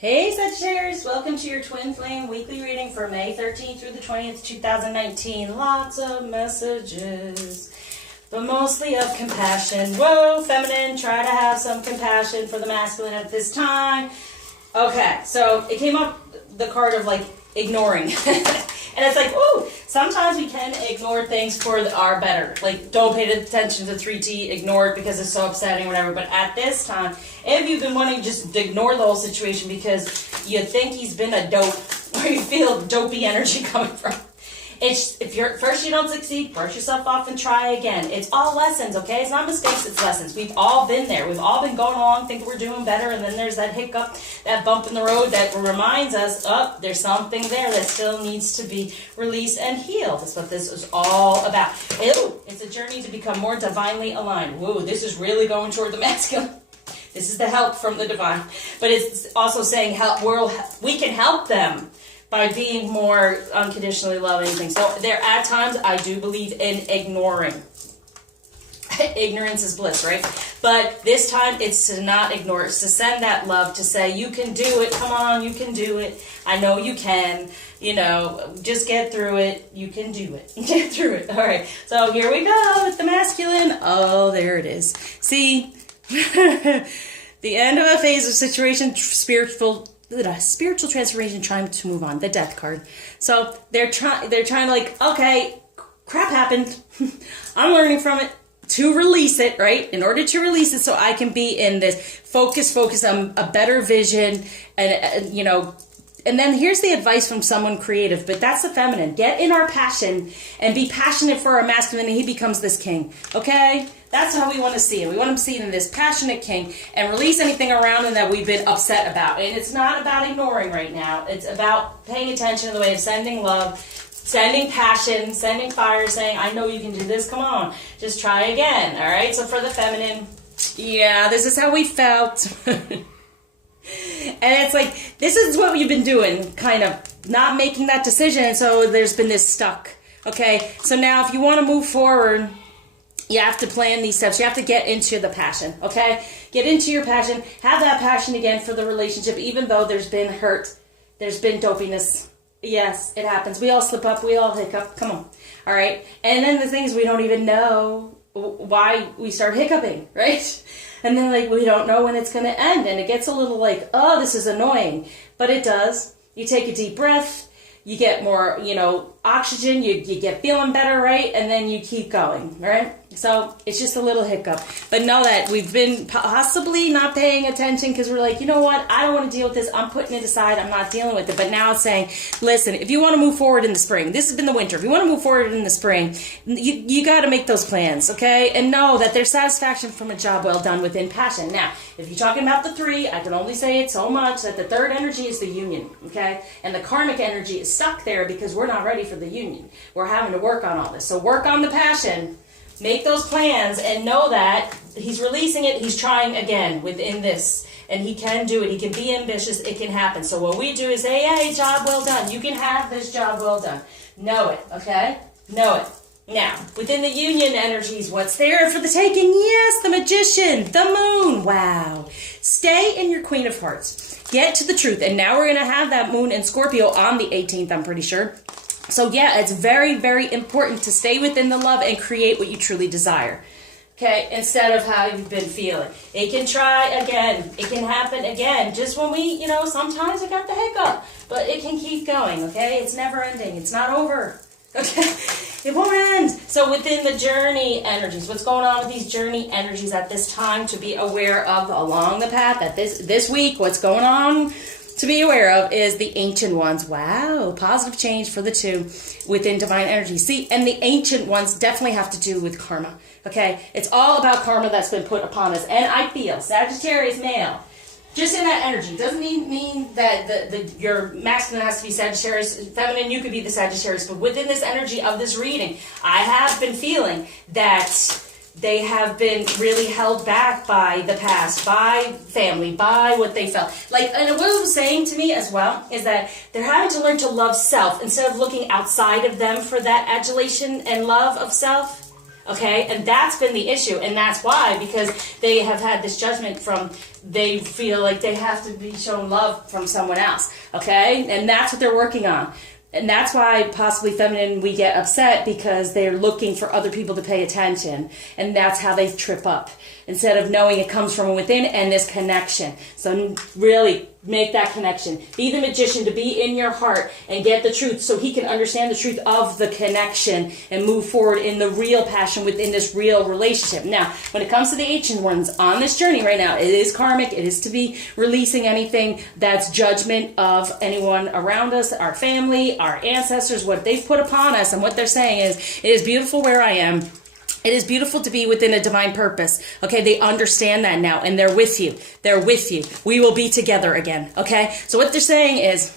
Hey Sagittarius, welcome to your Twin Flame weekly reading for May 13th through the 20th, 2019. Lots of messages, but mostly of compassion. Whoa, feminine, try to have some compassion for the masculine at this time. Okay, so it came up the card of like ignoring. And it's like, ooh, sometimes we can ignore things for our better. Like, don't pay attention to 3T, ignore it because it's so upsetting or whatever. But at this time, if you've been wanting to just ignore the whole situation because you think he's been a dope, or you feel dopey energy coming from, if you're first you don't succeed, brush yourself off and try again. It's all lessons, okay? It's not mistakes, it's lessons. We've all been there. We've all been going along, think we're doing better, and then there's that hiccup, that bump in the road that reminds us, oh, there's something there that still needs to be released and healed. That's what this is all about. Ew, it's a journey to become more divinely aligned. Whoa, this is really going toward the masculine. This is the help from the divine. But it's also saying we can help them by being more unconditionally loving things. So there at times I do believe in ignoring. Ignorance is bliss, right? But this time it's to not ignore, it's to send that love, to say you can do it, come on, you can do it, I know you can, you know, just get through it, you can do it, get through it. All right, so here we go with the masculine. Oh, there it is. See, the end of a phase of situation, spiritual transformation, trying to move on, the death card. So they're trying to like, okay, crap happened. I'm learning from it to release it, right? In order to release it so I can be in this focus on a better vision and you know, and then here's the advice from someone creative, but that's the feminine. Get in our passion and be passionate for our masculine and he becomes this king, okay? That's how we want to see it. We want to see it in this passionate king and release anything around him that we've been upset about. And it's not about ignoring right now. It's about paying attention to the way of sending love, sending passion, sending fire, saying, I know you can do this. Come on, just try again. All right. So for the feminine, yeah, this is how we felt. And it's like, this is what we've been doing, kind of not making that decision. And so there's been this stuck. Okay. So now if you want to move forward, you have to plan these steps. You have to get into the passion, okay? Get into your passion. Have that passion again for the relationship, even though there's been hurt. There's been dopiness. Yes, it happens. We all slip up. We all hiccup. Come on. All right? And then the thing is, we don't even know why we start hiccuping, right? And then, like, we don't know when it's going to end. And it gets a little like, oh, this is annoying. But it does. You take a deep breath. You get more, you know, oxygen, you get feeling better, right? And then you keep going, right? So it's just a little hiccup. But know that we've been possibly not paying attention because we're like, you know what? I don't want to deal with this. I'm putting it aside. I'm not dealing with it. But now it's saying, listen, if you want to move forward in the spring, this has been the winter. If you want to move forward in the spring, you got to make those plans, okay? And know that there's satisfaction from a job well done within passion. Now, if you're talking about the three, I can only say it so much that the third energy is the union, okay? And the karmic energy is stuck there because we're not ready for the union. We're having to work on all this. So work on the passion. Make those plans and know that he's releasing it. He's trying again within this. And he can do it. He can be ambitious. It can happen. So what we do is say, hey, job well done. You can have this job well done. Know it, okay? Know it. Now, within the union energies, what's there for the taking? Yes, the magician, the moon. Wow. Stay in your Queen of Hearts. Get to the truth. And now we're going to have that moon in Scorpio on the 18th, I'm pretty sure. So yeah, it's very, very important to stay within the love and create what you truly desire. Okay, instead of how you've been feeling. It can try again. It can happen again. Just when we, you know, sometimes it got the hiccup. But it can keep going, okay? It's never ending. It's not over. Okay? It won't end. So within the journey energies, what's going on with these journey energies at this time to be aware of along the path that this week, what's going on to be aware of is the ancient ones. Wow, positive change for the two within divine energy. See, and the ancient ones definitely have to do with karma. Okay, it's all about karma that's been put upon us. And I feel Sagittarius male, just in that energy, doesn't mean that your masculine has to be Sagittarius, feminine, you could be the Sagittarius. But within this energy of this reading, I have been feeling that they have been really held back by the past, by family, by what they felt. Like, and what it was saying to me as well is that they're having to learn to love self instead of looking outside of them for that adulation and love of self. Okay, and that's been the issue, and that's why, because they have had this judgment from, they feel like they have to be shown love from someone else, okay, and that's what they're working on. And that's why possibly feminine, we get upset because they're looking for other people to pay attention, and that's how they trip up instead of knowing it comes from within and this connection. So really make that connection. Be the magician, to be in your heart and get the truth so he can understand the truth of the connection and move forward in the real passion within this real relationship. Now, when it comes to the ancient ones on this journey right now, it is karmic. It is to be releasing anything that's judgment of anyone around us, our family, our ancestors, what they've put upon us. And what they're saying is, it is beautiful where I am. It is beautiful to be within a divine purpose. Okay, they understand that now, and they're with you. They're with you. We will be together again. Okay, so what they're saying is,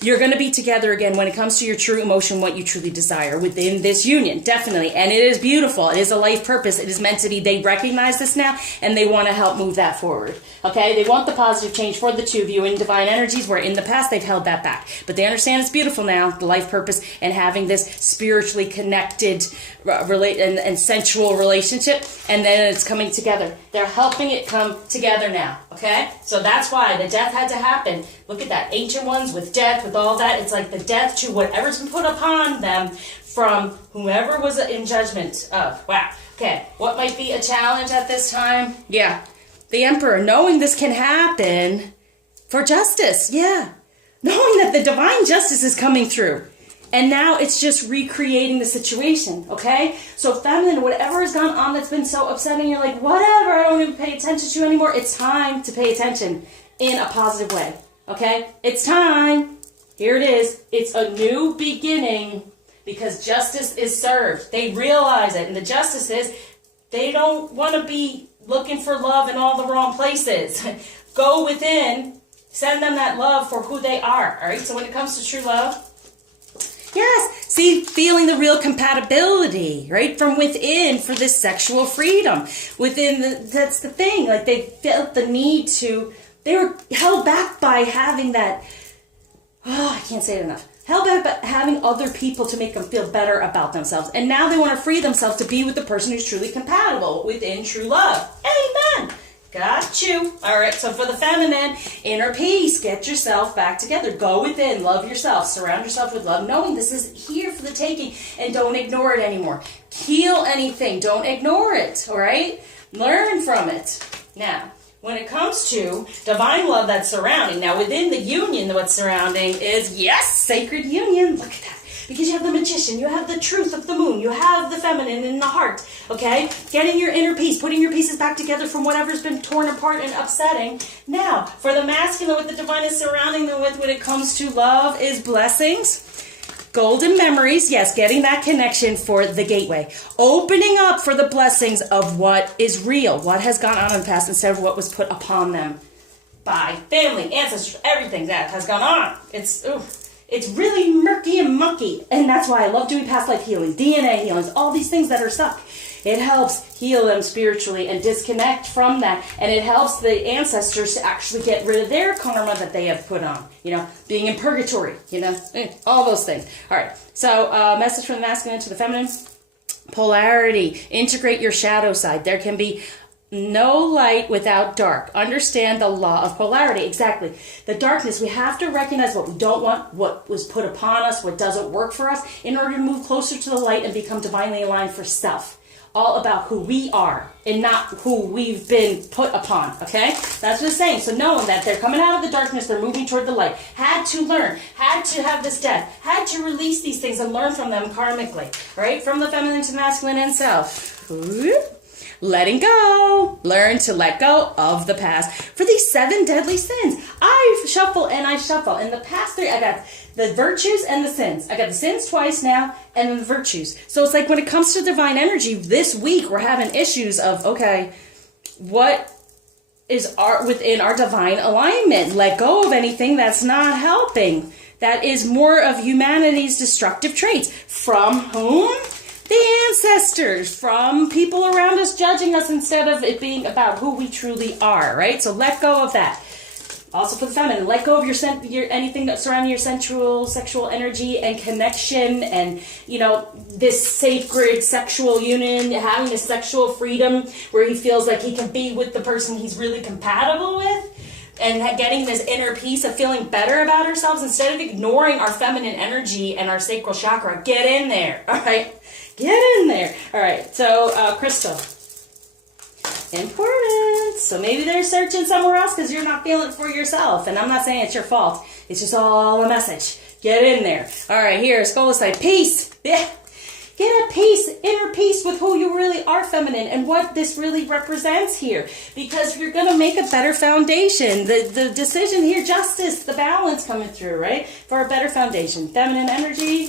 you're going to be together again when it comes to your true emotion, what you truly desire within this union, definitely. And it is beautiful. It is a life purpose. It is meant to be. They recognize this now, and they want to help move that forward. Okay, they want the positive change for the two of you in divine energies, where in the past they've held that back. But they understand it's beautiful now, the life purpose, and having this spiritually connected and sensual relationship, and then it's coming together. They're helping it come together now. Okay, so that's why the death had to happen. Look at that, ancient ones with death, with all that. It's like the death to whatever's been put upon them from whomever was in judgment of. Wow. Okay, what might be a challenge at this time? Yeah, the emperor, knowing this can happen for justice. Yeah, knowing that the divine justice is coming through. And now it's just recreating the situation, okay? So feminine, whatever has gone on that's been so upsetting, you're like, whatever, I don't even pay attention to you anymore. It's time to pay attention in a positive way, okay? It's time. Here it is. It's a new beginning because justice is served. They realize it. And the justice is they don't want to be looking for love in all the wrong places. Go within. Send them that love for who they are, all right? So when it comes to true love, yes, see, feeling the real compatibility, right, from within for this sexual freedom. That's the thing, like they felt the need to, they were held back by having that, I can't say it enough, held back by having other people to make them feel better about themselves. And now they want to free themselves to be with the person who's truly compatible within true love. Amen. Got you. All right, so for the feminine, inner peace, get yourself back together. Go within, love yourself, surround yourself with love, knowing this is here for the taking, and don't ignore it anymore. Heal anything, don't ignore it, all right? Learn from it. Now, when it comes to divine love that's surrounding, now within the union, what's surrounding is, yes, sacred union. Look at that. Because you have the magician, you have the truth of the moon, you have the feminine in the heart, okay? Getting your inner peace, putting your pieces back together from whatever's been torn apart and upsetting. Now, for the masculine, what the divine is surrounding them with when it comes to love is blessings, golden memories, yes, getting that connection for the gateway. Opening up for the blessings of what is real, what has gone on in the past instead of what was put upon them by family, ancestors, everything that has gone on. It's really murky and mucky, and that's why I love doing past life healing, DNA healings, all these things that are stuck. It helps heal them spiritually and disconnect from that, and it helps the ancestors to actually get rid of their karma that they have put on, being in purgatory, all those things. All right, so message from the masculine to the feminine, polarity, integrate your shadow side. There can be no light without dark. Understand the law of polarity. Exactly. The darkness, we have to recognize what we don't want, what was put upon us, what doesn't work for us, in order to move closer to the light and become divinely aligned for self. All about who we are and not who we've been put upon, okay? That's what it's saying. So knowing that they're coming out of the darkness, they're moving toward the light, had to learn, had to have this death, had to release these things and learn from them karmically, right? From the feminine to the masculine and self. Letting go. Learn to let go of the past. For these 7 deadly sins, I shuffle and I shuffle. In the past 3, I got the virtues and the sins. I got the sins twice now, and then the virtues. So it's like when it comes to divine energy, this week we're having issues of, okay, what is within our divine alignment? Let go of anything that's not helping. That is more of humanity's destructive traits. From whom? The ancestors, from people around us judging us instead of it being about who we truly are, right? So let go of that. Also for the feminine, let go of your anything that's surrounding your sensual, sexual energy and connection, and this sacred sexual union, having a sexual freedom where he feels like he can be with the person he's really compatible with, and getting this inner peace of feeling better about ourselves instead of ignoring our feminine energy and our sacral chakra. Get in there, all right? Get in there. All right, so crystal. Important. So maybe they're searching somewhere else because you're not feeling it for yourself. And I'm not saying it's your fault. It's just all a message. Get in there. All right, here, skull side. Peace. Yeah. Get a peace, inner peace with who you really are, feminine, and what this really represents here. Because you're going to make a better foundation. The decision here, justice, the balance coming through, right? For a better foundation. Feminine energy.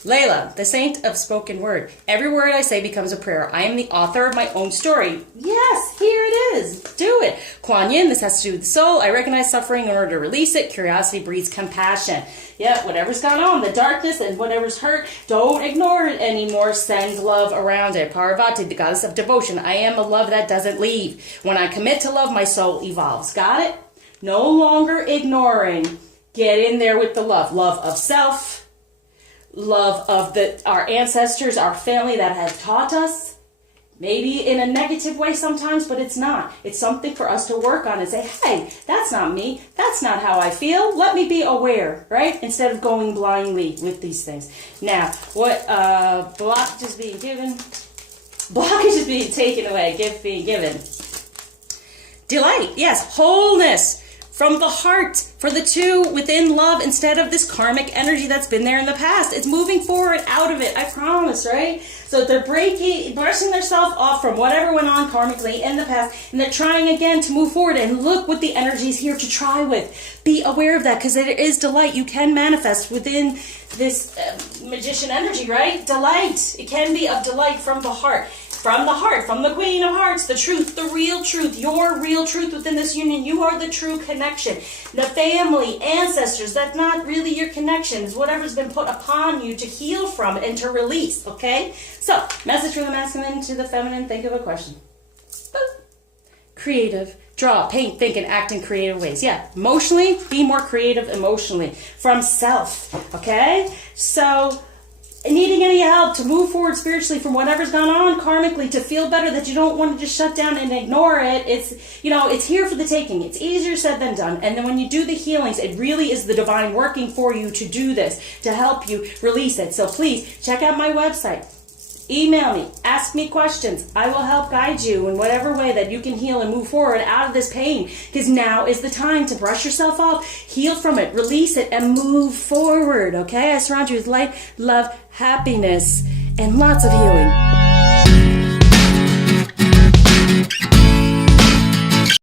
Layla, the saint of spoken word. Every word I say becomes a prayer. I am the author of my own story. Yes, here it is. Do it. Kuan Yin, this has to do with the soul. I recognize suffering in order to release it. Curiosity breeds compassion. Yeah, whatever's gone on, the darkness and whatever's hurt, don't ignore it anymore. Send love around it. Parvati, the goddess of devotion. I am a love that doesn't leave. When I commit to love, my soul evolves. Got it? No longer ignoring. Get in there with the love. Love of self. Love of our ancestors, our family that have taught us. Maybe in a negative way sometimes, but it's not. It's something for us to work on and say, hey, that's not me. That's not how I feel. Let me be aware, right? Instead of going blindly with these things. Now, what block is being given? Blockage is being taken away. Gift being given. Delight, yes. Wholeness. From the heart, for the two within love instead of this karmic energy that's been there in the past. It's moving forward out of it, I promise, right? So they're brushing themselves off from whatever went on karmically in the past, and they're trying again to move forward, and look what the energy is here to try with. Be aware of that, because it is delight. You can manifest within this magician energy, right? Delight. It can be of delight from the heart. From the heart, from the Queen of Hearts, the truth, the real truth, your real truth within this union. You are the true connection. The family, ancestors, that's not really your connection. It's whatever's been put upon you to heal from and to release, okay? So, message from the masculine to the feminine. Think of a question. Boop. Creative. Draw, paint, think, and act in creative ways. Yeah, emotionally, be more creative emotionally. From self, okay? So, needing any help to move forward spiritually from whatever's gone on karmically, to feel better, that you don't want to just shut down and ignore it. It's, it's here for the taking. It's easier said than done. And then when you do the healings, it really is the divine working for you to do this, to help you release it. So please check out my website. Email me, ask me questions. I will help guide you in whatever way that you can heal and move forward out of this pain, because now is the time to brush yourself off, heal from it, release it, and move forward, okay? I surround you with light, love, happiness, and lots of healing.